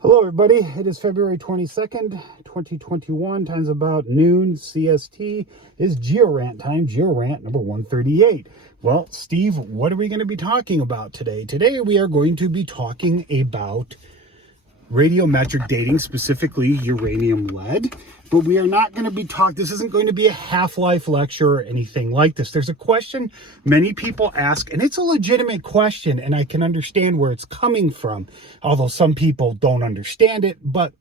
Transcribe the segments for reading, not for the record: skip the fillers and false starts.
Hello everybody, it is February 22nd, 2021, time's about noon CST, is Geo-Rant time, Geo-Rant number 138. Well, Steve, what are we going to be talking about today? Today we are going to be talking about radiometric dating, specifically uranium lead, but we are not going to be this isn't going to be a half-life lecture or anything like this. There's a question many people ask, and it's a legitimate question, and I can understand where it's coming from, although some people don't understand it. But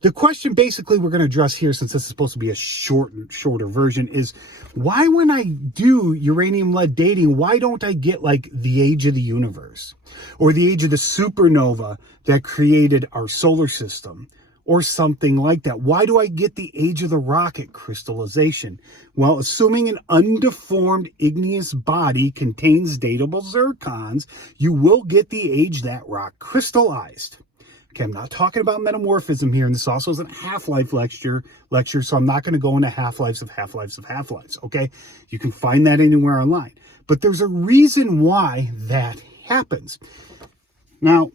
the question basically we're going to address here, since this is supposed to be a shorter version, is why when I do uranium lead dating, why don't I get like the age of the universe or the age of the supernova that created our solar system or something like that? Why do I get the age of the rock at crystallization? Well, assuming an undeformed igneous body contains datable zircons, you will get the age that rock crystallized. Okay, I'm not talking about metamorphism here, and this also isn't a half-life lecture, so I'm not going to go into half-lives of half-lives of half-lives, okay? You can find that anywhere online. But there's a reason why that happens. Now,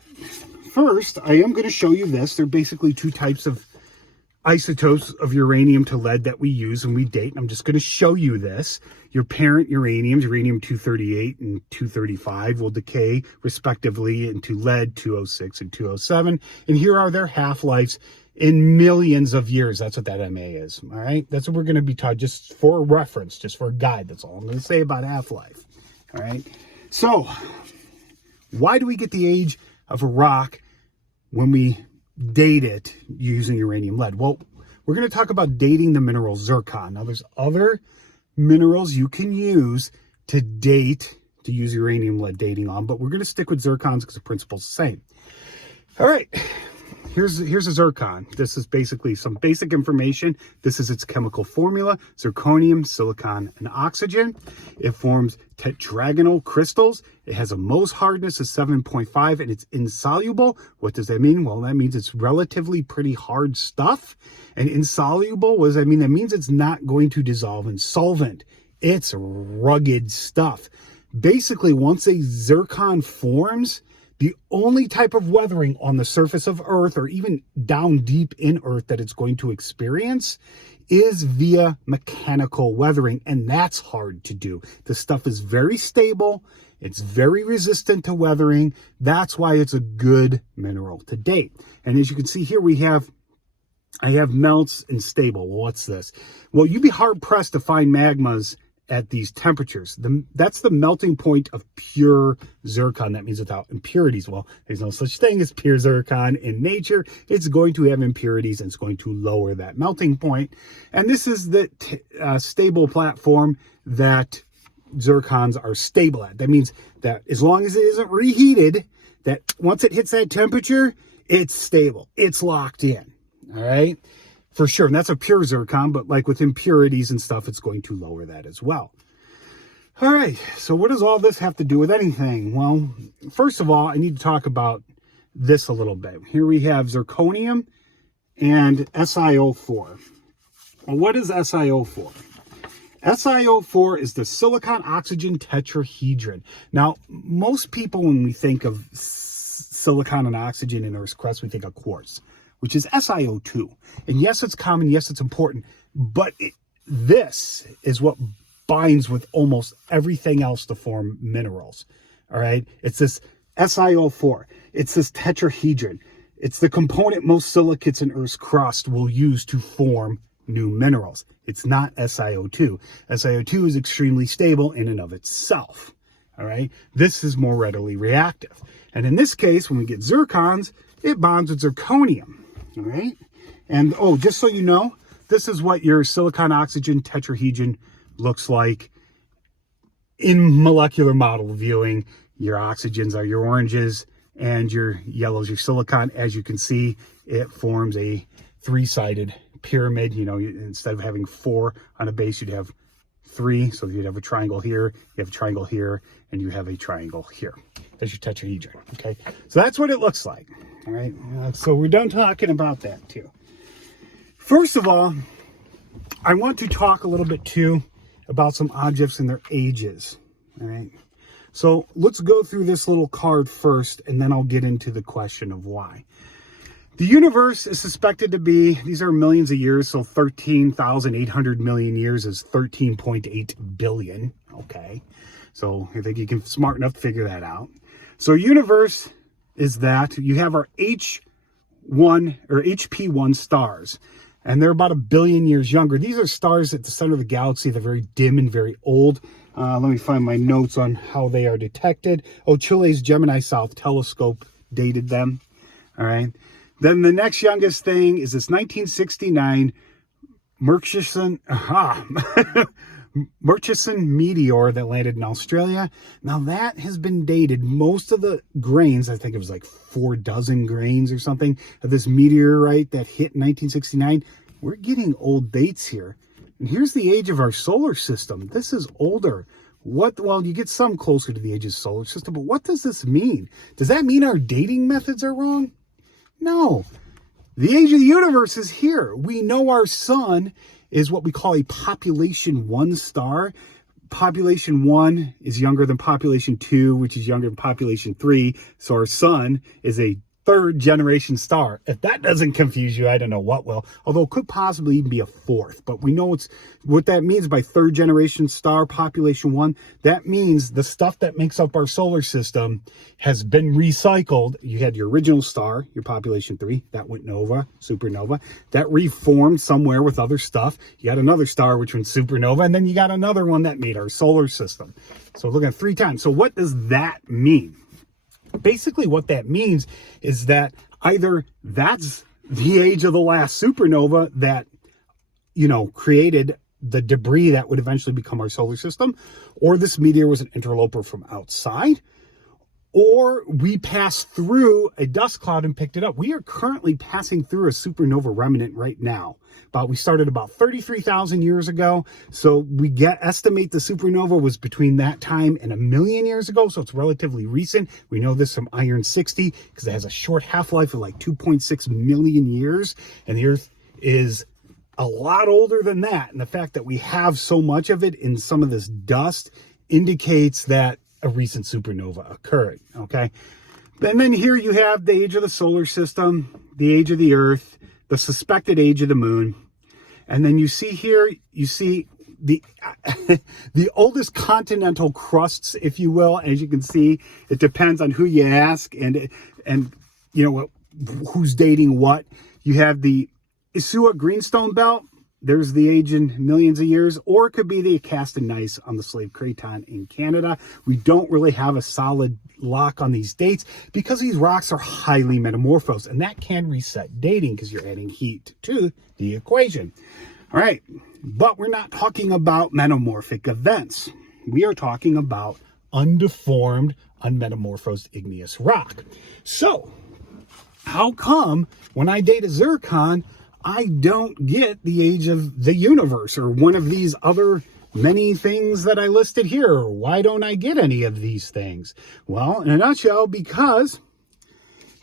first, I am going to show you this. There are basically two types of isotopes of uranium to lead that we use and we date. I'm just going to show you this. Your parent uraniums, uranium-238 and 235, will decay respectively into lead-206 and 207. And here are their half-lives in millions of years. That's what that MA is, all right? That's what we're going to be taught, just for a reference, just for a guide. That's all I'm going to say about half-life, all right? So, why do we get the age of a rock when we date it using uranium lead? Well, we're going to talk about dating the mineral zircon. Now, there's other minerals you can use to use uranium lead dating on, but we're going to stick with zircons because the principle's the same. All right, here's a zircon. This is basically some basic information. This is its chemical formula: zirconium, silicon, and oxygen. It forms tetragonal crystals. It has a Mohs hardness of 7.5 and it's insoluble. What does that mean? Well, that means it's relatively pretty hard stuff. And insoluble, what does that mean? That means it's not going to dissolve in solvent. It's rugged stuff. Basically, once a zircon forms, the only type of weathering on the surface of Earth or even down deep in Earth that it's going to experience is via mechanical weathering, and that's hard to do. The stuff is very stable. It's very resistant to weathering. That's why it's a good mineral to date. And as you can see here, I have melts and stable. Well, what's this? Well, you'd be hard-pressed to find magmas at these temperatures. That's the melting point of pure zircon. That means without impurities. Well, there's no such thing as pure zircon in nature. It's going to have impurities and it's going to lower that melting point. And this is the stable platform that zircons are stable at. That means that as long as it isn't reheated, that once it hits that temperature, it's stable. It's locked in. All right? For sure. And that's a pure zircon, but like with impurities and stuff, it's going to lower that as well. All right. So what does all this have to do with anything? Well, first of all, I need to talk about this a little bit. Here we have zirconium and SiO4. Well, what is SiO4? SiO4 is the silicon oxygen tetrahedron. Now, most people, when we think of silicon and oxygen in Earth's crust, we think of quartz, which is SiO2. And yes, it's common. Yes, it's important. But this is what binds with almost everything else to form minerals. All right? It's this SiO4. It's this tetrahedron. It's the component most silicates in Earth's crust will use to form new minerals. It's not SiO2. SiO2 is extremely stable in and of itself. All right? This is more readily reactive. And in this case, when we get zircons, it bonds with zirconium. All right. And oh, just so you know, this is what your silicon oxygen tetrahedron looks like in molecular model viewing. Your oxygens are your oranges and your yellows, your silicon. As you can see, it forms a three-sided pyramid. You know, instead of having 4 on a base, you'd have 3. So you'd have a triangle here, you have a triangle here, and you have a triangle here. That's your tetrahedron. Okay. So that's what it looks like. All right, so we're done talking about that too. First of all, I want to talk a little bit too about some objects and their ages. All right, so let's go through this little card first, and then I'll get into the question of why. The universe is suspected to be, these are millions of years, so 13,800 million years is 13.8 billion. Okay, so I think you can smart enough to figure that out. So universe is that you have our H1 or HP1 stars, and they're about 1 billion years younger. These are stars at the center of the galaxy. They're very dim and very old. Let me find my notes on how they are detected. Oh, Chile's Gemini South telescope dated them. All right. Then the next youngest thing is this 1969 Murchison meteor that landed in Australia. Now that has been dated. Most of the grains, I think it was like 4 dozen grains or something, of this meteorite that hit in 1969. We're getting old dates here. And here's the age of our solar system. This is older. Well, you get some closer to the age of the solar system, but what does this mean? Does that mean our dating methods are wrong? No. The age of the universe is here. We know our sun is what we call a population 1 star. Population 1 is younger than population 2, which is younger than population 3. So our sun is a 3rd generation star. If that doesn't confuse you, I don't know what will. Although it could possibly even be a 4th. But we know it's what that means by 3rd generation star, population 1. That means the stuff that makes up our solar system has been recycled. You had your original star, your population 3, that went nova, supernova. That reformed somewhere with other stuff. You got another star, which went supernova, and then you got another one that made our solar system. So looking at 3 times. So what does that mean? Basically what that means is that either that's the age of the last supernova that, created the debris that would eventually become our solar system, or this meteor was an interloper from outside, or we passed through a dust cloud and picked it up. We are currently passing through a supernova remnant right now. We started about 33,000 years ago. So we estimate the supernova was between that time and 1 million years ago. So it's relatively recent. We know this from iron 60 because it has a short half-life of like 2.6 million years. And the Earth is a lot older than that. And the fact that we have so much of it in some of this dust indicates that a recent supernova occurred. Okay. And then here you have the age of the solar system, the age of the Earth, the suspected age of the moon. And then you see here, the the oldest continental crusts, if you will. As you can see, it depends on who you ask and who's dating what. You have the Isua Greenstone Belt. There's the age in millions of years, or it could be the cast and gneiss on the Slave Craton in Canada. We don't really have a solid lock on these dates because these rocks are highly metamorphosed, and that can reset dating because you're adding heat to the equation. All right, but we're not talking about metamorphic events. We are talking about undeformed, unmetamorphosed igneous rock. So, how come when I date a zircon, I don't get the age of the universe or one of these other many things that I listed here? Why don't I get any of these things? Well, in a nutshell, because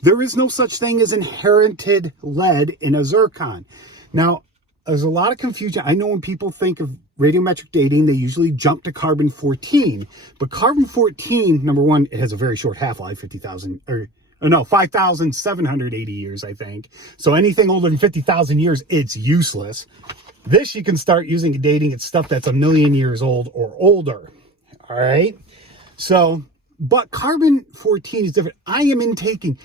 there is no such thing as inherited lead in a zircon. Now, there's a lot of confusion. I know when people think of radiometric dating, they usually jump to carbon-14. But carbon-14, number one, it has a very short half-life, 5,780 years, I think. So anything older than 50,000 years, it's useless. This you can start using dating. It's stuff that's 1 million years old or older. All right. So, but carbon-14 is different. I'm taking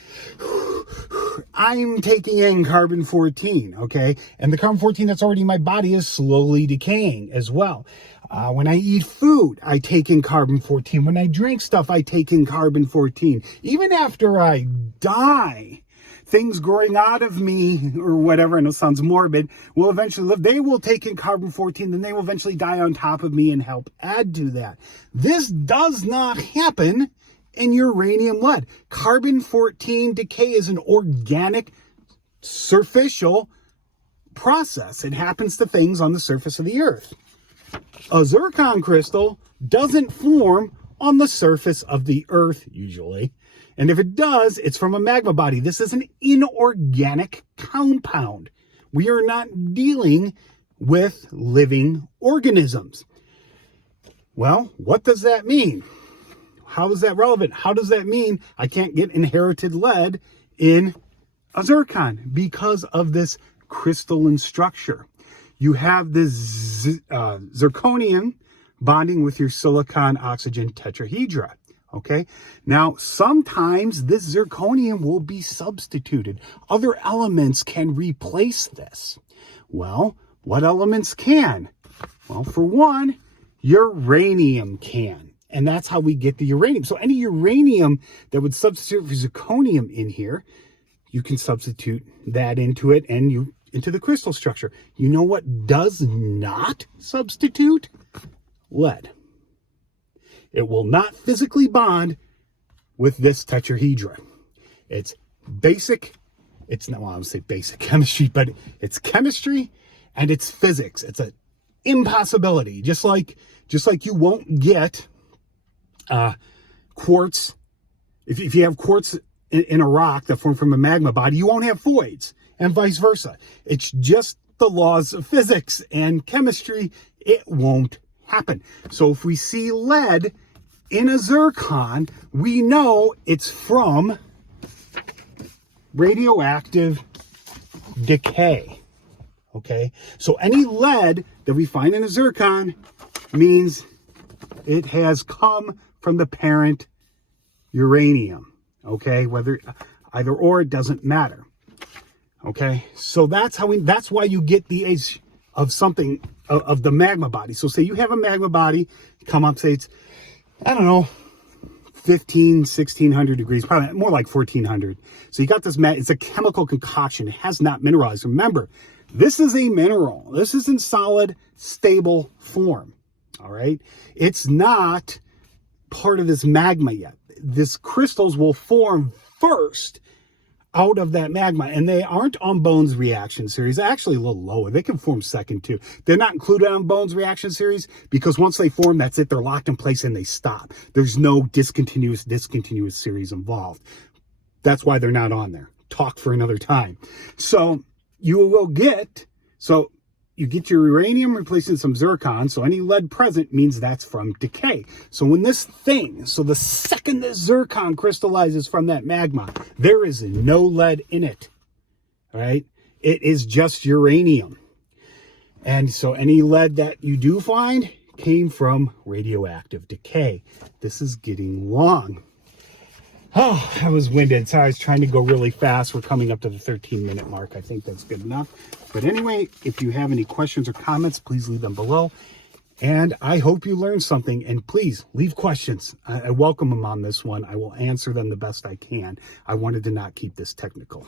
in carbon-14, okay? And the carbon-14 that's already in my body is slowly decaying as well. When I eat food, I take in carbon-14. When I drink stuff, I take in carbon-14. Even after I die, things growing out of me or whatever, I know it sounds morbid, will eventually live. They will take in carbon-14, then they will eventually die on top of me and help add to that. This does not happen in uranium lead. Carbon-14 decay is an organic, superficial process. It happens to things on the surface of the Earth. A zircon crystal doesn't form on the surface of the Earth, usually. And if it does, it's from a magma body. This is an inorganic compound. We are not dealing with living organisms. Well, what does that mean? How is that relevant? How does that mean I can't get inherited lead in a zircon because of this crystalline structure. You have this zirconium bonding with your silicon oxygen tetrahedra. Okay, now sometimes this zirconium will be substituted. Other elements can replace this. Well, what elements can? Well, for one, uranium can. And that's how we get the uranium. So any uranium that would substitute for zirconium in here, you can substitute that into it and into the crystal structure. You know what does not substitute? Lead. It will not physically bond with this tetrahedra. It's basic, it's not, well, I would say basic chemistry, but it's chemistry and it's physics. It's an impossibility. Just like you won't get quartz. If you have quartz in a rock that formed from a magma body, you won't have voids, and vice versa. It's just the laws of physics and chemistry. It won't happen. So if we see lead in a zircon, we know it's from radioactive decay. Okay, so any lead that we find in a zircon means it has come from the parent uranium. Okay, whether either or, it doesn't matter. Okay, so that's why you get the age of something of the magma body. So say you have a magma body, come up, say it's, I don't know, 1600 degrees, probably more like 1400. So you got this, it's a chemical concoction. It has not mineralized. Remember, this is a mineral. This is in solid, stable form. All right. It's not part of this magma yet. These crystals will form first out of that magma, and they aren't on Bones reaction series. Actually a little lower. They can form second too. They're not included on Bones reaction series because once they form, that's it. They're locked in place and they stop. There's no discontinuous series involved. That's why they're not on there. Talk for another time. So you get your uranium replacing some zircon. So any lead present means that's from decay. So when the second this zircon crystallizes from that magma, there is no lead in it. All right. It is just uranium. And so any lead that you do find came from radioactive decay. This is getting long. Oh, I was winded. Sorry, I was trying to go really fast. We're coming up to the 13-minute mark. I think that's good enough. But anyway, if you have any questions or comments, please leave them below. And I hope you learned something. And please leave questions. I welcome them on this one. I will answer them the best I can. I wanted to not keep this technical.